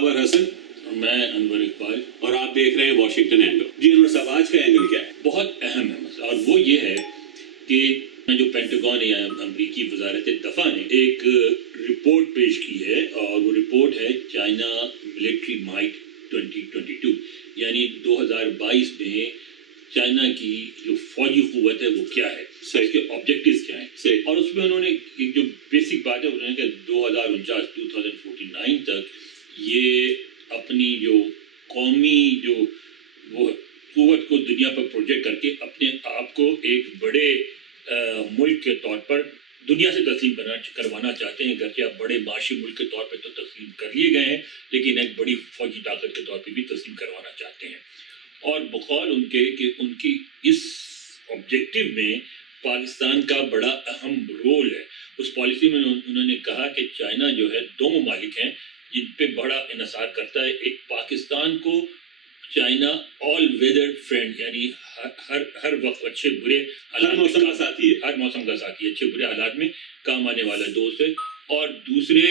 बाबर हसन, मैं अनवर इकबाल, और आप देख रहे हैं वॉशिंगटन एंगल। जी अनवर साहब, आज का एंगल क्या है? बहुत अहम है मसला, और वो ये है कि जो पेंटागन या अमरीकी वजारत दफा ने एक रिपोर्ट पेश की है, और वो रिपोर्ट है चाइना मिलिट्री माइट 2022, यानी 2022 में चाइना की जो फौजी कुव्वत है वो क्या है, इसके ऑब्जेक्टिव्स क्या हैं। और उसमें उन्होंने एक जो बेसिक बात है उन्होंने कहा 2049 तक ये अपनी जो कौमी जो वो कुव्वत को दुनिया पर प्रोजेक्ट करके अपने आप को एक बड़े मुल्क के तौर पर दुनिया से तस्लीम करवाना चाहते हैं। गरचे आप बड़े माशी मुल्क के तौर पर तो तस्लीम कर लिए गए हैं, लेकिन एक बड़ी फौजी ताकत के तौर पर भी तस्लीम करवाना चाहते हैं। और बकौल उनके कि उनकी इस ऑब्जेक्टिव में पाकिस्तान का बड़ा अहम रोल है। उस पॉलिसी में उन्होंने कहा कि चाइना जो है दो ममालिक हैं जिन पे बड़ा इन्हसार करता है। एक पाकिस्तान को चाइना ऑल वेदर फ्रेंड, यानी हर वक्त अच्छे बुरे हर मौसम का साथी है, हर मौसम का साथी, अच्छे बुरे हालात में काम आने वाला दोस्त है। और दूसरे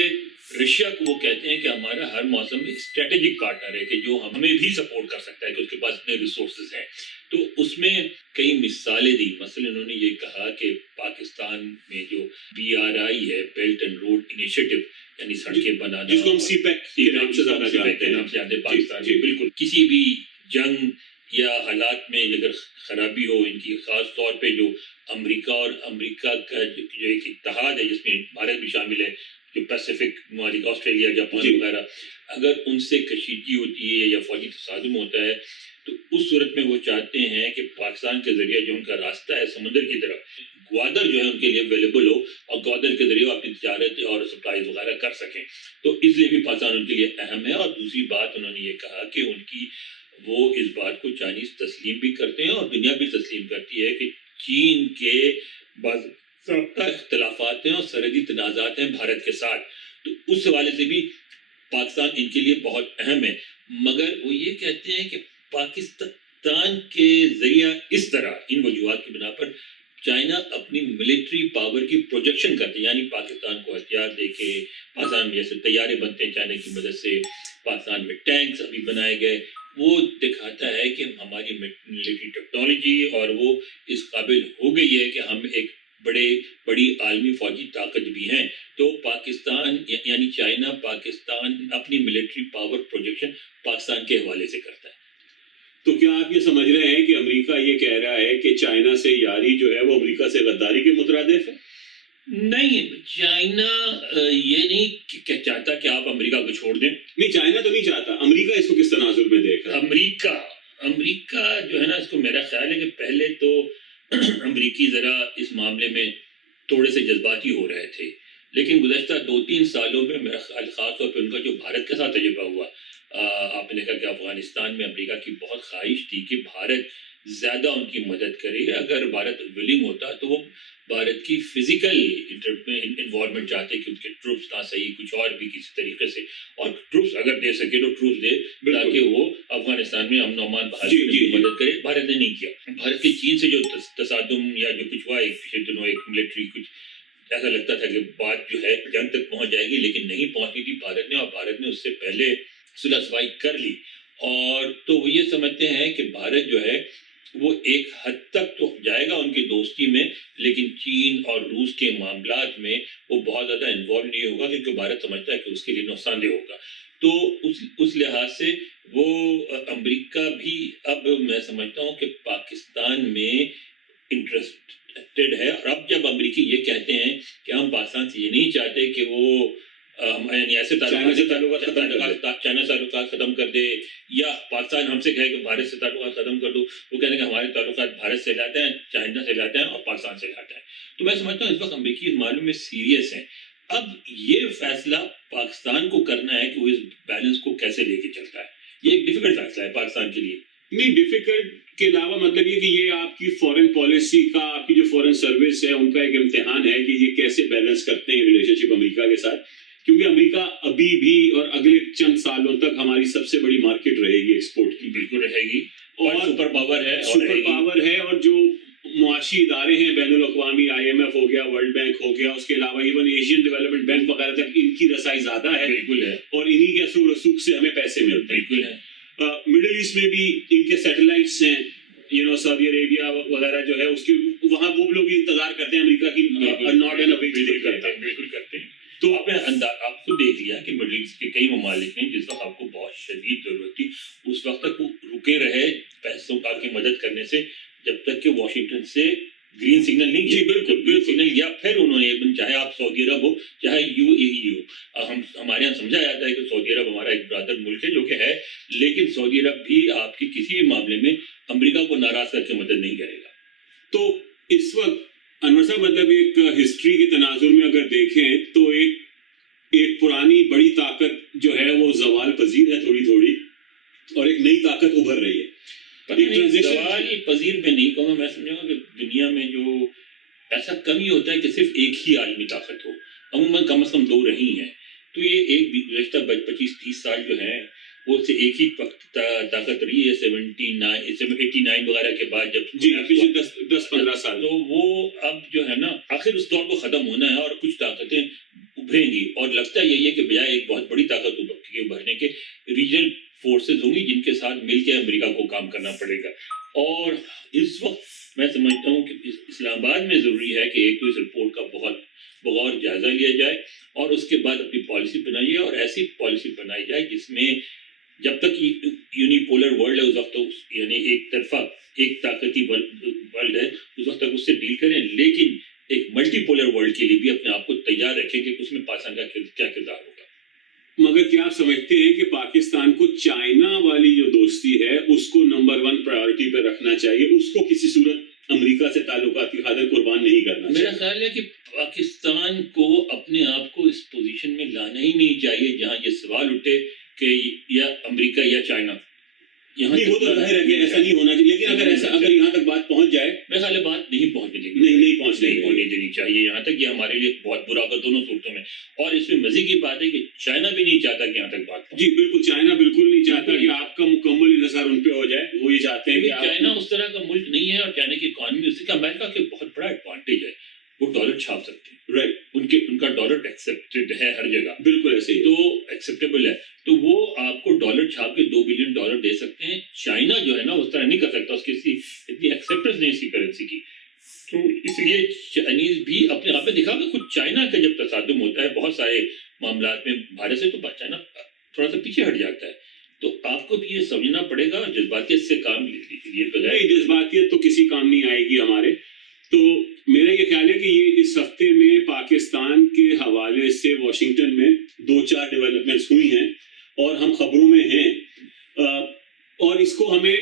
रशिया को वो कहते हैं कि हमारा हर मौसम में स्ट्रेटेजिक पार्टनर है, कि जो हमें भी सपोर्ट कर सकता है, कि उसके पास इतने रिसोर्सेज हैं। तो उसमें कई मिसालें दी। मसलन उन्होंने ये कहा कि पाकिस्तान में जो BRI है, बेल्ट एंड रोड इनिशिएटिव, यानी सड़कें बनाना, जिसको हम सीपैक के नाम से ज्यादा जानते हैं, पाकिस्तान में बिल्कुल किसी भी जंग या हालात में अगर खराबी हो, इनकी खास तौर पे जो अमेरिका और अमेरिका का जो एक इत्तेहाद है जिसमें भारत भी शामिल है, जो पैसिफिक ममालिक ऑस्ट्रेलिया जापान वगैरह, अगर उनसे कशीदगी होती है या फौजी तसादुम होता है तो उस सूरत में वो चाहते हैं कि पाकिस्तान के जरिए जो उनका रास्ता है समुद्र की तरफ, ग्वादर जो है उनके लिए अवेलेबल हो और ग्वादर के जरिए अपनी तजारत और सप्लाई वगैरह कर सकें। तो इसलिए भी पाकिस्तान उनके लिए अहम है। और दूसरी बात उन्होंने ये कहा कि उनकी वो इस बात को चाइनीज तस्लीम भी करते हैं और दुनिया भी तस्लीम करती है कि चीन के बाज़ाब्ता इख्तिलाफात हैं और सरहदी तनाज़ात हैं भारत के साथ, तो उस हवाले से भी पाकिस्तान इनके लिए बहुत अहम है। मगर वो ये कहते हैं कि पाकिस्तान के जरिए इस तरह इन वजूहात की बिना पर चाइना अपनी मिलिट्री पावर की प्रोजेक्शन करते हैं, यानी पाकिस्तान को हथियार देके, पाकिस्तान में जैसे तैयारे बनते हैं चाइना की मदद से, पाकिस्तान में टैंक्स अभी बनाए गए, वो दिखाता है कि हमारी मिलिट्री टेक्नोलॉजी और वो इस काबिल हो गई है कि हम एक बड़ी आलमी फौजी ताकत भी हैं। तो पाकिस्तान यानी चाइना पाकिस्तान अपनी मिलिट्री पावर प्रोजेक्शन पाकिस्तान के हवाले से करता है। तो क्या आप ये समझ रहे हैं कि अमेरिका ये कह रहा है कि चाइना से यारी जो है वो अमेरिका से गद्दारी के मुतरादिफ है? नहीं, चाइना ये नहीं चाहता कि आप अमेरिका को छोड़ दें। नहीं, चाइना तो नहीं चाहता, अमेरिका इसको किस तनाजुर में देख रहा है? अमेरिका जो है ना, इसको मेरा ख्याल है कि पहले तो अमेरिकी जरा इस मामले में थोड़े से जज्बाती हो रहे थे, लेकिन गुज़श्ता 2-3 सालों में मेरा ख्याल खास तौर पर उनका जो भारत के साथ तजुर्बा हुआ, आपने देखा कि अफगानिस्तान में अमेरिका की बहुत ख्वाहिश थी कि भारत ज्यादा उनकी मदद करे। अगर भारत विलिंग होता तो वो भारत की फिजिकल इन्वॉल्वमेंट चाहते कि उसके ट्रूप्स ना सही कुछ और भी किसी तरीके से, और ट्रूप्स अगर दे सके तो ट्रूप्स दे ताकि वो अफगानिस्तान में अमन अमान बहाल करने की मदद करे। भारत ने नहीं किया। भारत के चीन से जो तसादुम या जो कुछ हुआ पिछले दिनों, एक मिलिट्री कुछ ऐसा लगता था कि बात जो है जंग तक पहुंच जाएगी, लेकिन नहीं पहुंचनी थी भारत ने, और भारत ने उससे पहले सुलह सफाई कर ली। और तो वो ये समझते हैं कि भारत जो है वो एक हद तक तो जाएगा उनकी दोस्ती में, लेकिन चीन और रूस के मामलात में वो बहुत ज़्यादा इन्वॉल्व नहीं होगा, क्योंकि भारत समझता है कि उसके लिए नुकसानदेह होगा। तो उस लिहाज से वो अमेरिका भी अब मैं समझता हूँ कि पाकिस्तान में इंटरेस्टेड है। और अब जब अमेरिकी ये कहते हैं कि हम पाकिस्तान से ये नहीं चाहते कि वो यानी ऐसे चाइना से ताल्लुकात खत्म कर दे, या पाकिस्तान हमसे कहे कि भारत से ताल्लुकात खत्म कर दो, वो कहते हैं कि हमारे ताल्लुकात भारत से लाते हैं, चाइना से लाते हैं और पाकिस्तान से लाते हैं। तो मैं समझता हूँ इस वक्त अमेरिकी इस मामले में सीरियस है। अब ये फैसला पाकिस्तान को करना है कि वो इस बैलेंस को कैसे लेके चलता है। ये एक डिफिकल्ट फैसला है पाकिस्तान के लिए। नहीं, डिफिकल्ट के अलावा मतलब ये कि ये आपकी फॉरेन पॉलिसी का, आपकी जो फॉरेन सर्विस है उनका एक इम्तिहान है कि ये कैसे बैलेंस करते हैं रिलेशनशिप अमेरिका के साथ, क्योंकि अमेरिका अभी भी और अगले चंद सालों तक हमारी सबसे बड़ी मार्केट रहेगी एक्सपोर्ट की। बिल्कुल रहेगी, और सुपर पावर है, और जो معاشی ادارے ہیں بین الاقوامی، IMF ہو گیا، ورلڈ بینک ہو گیا، اس کے علاوہ ایون ایشین ڈیولپمنٹ بینک وغیرہ تک ان کی رسائی زیادہ ہے، بالکل ہے، اور انہی کے اثر و رسوخ سے ہمیں پیسے ملتے ہیں. بالکل ہے. مڈل ایسٹ میں بھی ان کے سیٹلائٹس ہیں، سعودی عربیہ وغیرہ جو ہے اس کی، وہاں وہ لوگ بھی انتظار کرتے ہیں امریکہ کی ناٹ اینڈ بالکل کرتے ہیں. تو آپ نے آپ خود دیکھ لیا کہ مڈل ایسٹ کے کئی ممالک ہیں جس وقت آپ کو بہت شدید ضرورت تھی، اس وقت تک وہ رکے رہے پیسوں کا کی مدد کرنے سے، جب تک کہ واشنگٹن سے گرین سگنل نہیں. جی بالکل گرین سگنل گیا، پھر انہوں نے چاہے آپ سعودی عرب ہو چاہے UAE ہو، ہمارے یہاں سمجھا جاتا ہے کہ سعودی عرب ہمارا ایک برادر ملک ہے جو کہ ہے، لیکن سعودی عرب بھی آپ کی کسی بھی معاملے میں امریکہ کو ناراض کر کے مدد نہیں کرے گا. تو اس وقت انور صاحب مطلب ایک ہسٹری کے تناظر میں اگر دیکھیں تو ایک پرانی بڑی طاقت جو ہے وہ زوال پذیر ہے تھوڑی تھوڑی، اور ایک نئی طاقت ابھر رہی ہے. زوال پذیر میں نہیں کہوں گا، میں سمجھوں گا کہ دنیا میں جو ایسا کم ہی ہوتا ہے کہ صرف ایک ہی عالمی طاقت ہو، عموماً کم از کم دو رہی ہیں. تو یہ ایک گزشتہ 25-30 سال جو ہیں وہ سے ایک ہی طاقت رہی ہے. 89 وغیرہ کے بعد جب جی پچھلے 10-15 سال، تو وہ اب جو ہے نا آخر اس دور کو ختم ہونا ہے اور کچھ طاقتیں ابھریں گی، اور لگتا یہی ہے کہ بجائے ایک بہت بڑی طاقت ابھرنے کے ریجنل فورسز ہوں گی جن کے ساتھ مل کے امریکہ کو کام کرنا پڑے گا. اور اس وقت میں سمجھتا ہوں کہ اسلام آباد میں ضروری ہے کہ ایک تو اس رپورٹ کا بہت بغور جائزہ لیا جائے اور اس کے بعد اپنی پالیسی بنائی جائے، اور ایسی پالیسی بنائی جائے جس میں جب تک یونیپولر ورلڈ ہے اس وقت تک، یعنی ایک طرفہ ایک طاقتی ورلڈ ہے اس وقت تک اس سے ڈیل کریں، لیکن ایک ملٹی پولر ورلڈ کے لیے بھی اپنے آپ کو تیار رکھیں کہ اس میں پاکستان کا کیا کردار ہوگا. مگر کیا آپ سمجھتے ہیں کہ پاکستان کو چائنا والی جو دوستی ہے اس کو نمبر 1 پرائیورٹی پہ رکھنا چاہیے، اس کو کسی صورت امریکہ سے تعلقات کی خاطر قربان نہیں کرنا چاہیے؟ میرا خیال ہے کہ پاکستان کو اپنے آپ کو اس پوزیشن میں لانا ہی نہیں چاہیے جہاں یہ سوال اٹھے کہ یا امریکہ یا چائنا. نہیں، وہ تو ظاہر ہے کہ ایسا نہیں ہونا چاہیے، لیکن اگر یہاں تک بات پہنچ جائے، میرا خیال ہے بات نہیں پہنچنے دینی، نہیں پہنچنے دینی چاہیے یہاں تک. یہ ہمارے لیے بہت برا ہوگا دونوں صورتوں میں. اور اس میں مزے کی بات ہے کہ چائنا بھی نہیں چاہتا کہ یہاں تک بات پہنچے. جی بالکل، چائنا بالکل نہیں چاہتا کہ آپ کا مکمل انحصار ان پہ ہو جائے. وہ یہ چاہتے ہیں کہ چائنا اس طرح کا ملک نہیں ہے، اور چائنا کی اکانومی اس سے امریکہ کے بہت بڑا ایڈوانٹیج ہے، وہ ڈالر چھاپ سکتے ہیں. رائٹ، ان کا ڈالر ایکسیپٹڈ ہے ہر جگہ، بالکل ایسے ہی، تو ایکسیپٹیبل ہے. تو وہ آپ کو ڈالر چھاپ کے $2 بلین دے سکتے ہیں. چائنا جو ہے نا اس طرح نہیں کر سکتا، اس کی اتنی ایکسیپٹنس نہیں اس کی کرنسی کی. تو اس لیے چائنیز بھی اپنے آپ میں دکھا کہ خود چائنا کا جب تصادم ہوتا ہے بہت سارے معاملات میں بھارت سے، تو چائنا تھوڑا سا پیچھے ہٹ جاتا ہے. تو آپ کو بھی یہ سمجھنا پڑے گا، جذباتیت سے کام لیے بغیر. نہیں، جذباتیت تو کسی کام نہیں آئے گی ہمارے. تو میرا یہ خیال ہے کہ یہ اس ہفتے میں پاکستان کے حوالے سے واشنگٹن میں 2-4 ڈیولپمنٹس ہوئی ہیں اور ہم خبروں میں ہیں، اور اس کو ہمیں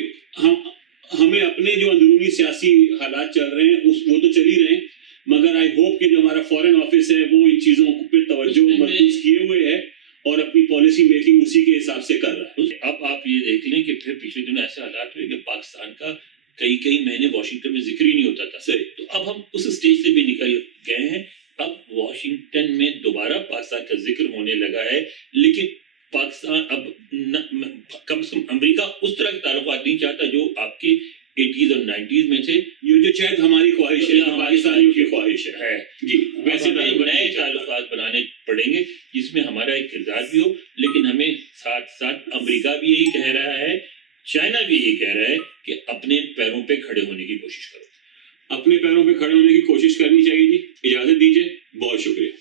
اپنے جو اندرونی سیاسی حالات چل رہے ہیں وہ تو چل ہی رہے ہیں، مگر آئی ہوپ کہ جو ہمارا فارن آفس ہے وہ ان چیزوں پہ توجہ مرکوز کیے ہوئے ہے اور اپنی پالیسی میکنگ اسی کے حساب سے کر رہا ہے. اب آپ یہ دیکھ لیں کہ پھر پچھلے دنوں ایسے حالات ہوئے کہ پاکستان کا کئی مہینے واشنگٹن میں ذکر ہی نہیں ہوتا تھا. تو اب ہم اس اسٹیج سے بھی نکل گئے ہیں. اب واشنگٹن میں دوبارہ پاکستان کا ذکر ہونے لگا ہے، لیکن پاکستان اب کم از کم امریکہ اس طرح کے تعلقات نہیں چاہتا جو آپ کے 80s اور 90s میں تھے. یہ جو شاید ہماری خواہش ہے، پاکستانیوں کی خواہش ہے جی، ویسے نئے تعلقات بنانے پڑیں گے جس میں ہمارا ایک کردار بھی ہو، لیکن ہمیں ساتھ ساتھ امریکہ بھی یہی کہہ رہا ہے، چائنا بھی یہی کہہ رہا ہے کہ اپنے پیروں پہ کھڑے ہونے کی کوشش کرو. اپنے پیروں پہ کھڑے ہونے کی کوشش کرنی چاہیے. جی اجازت دیجیے، بہت شکریہ.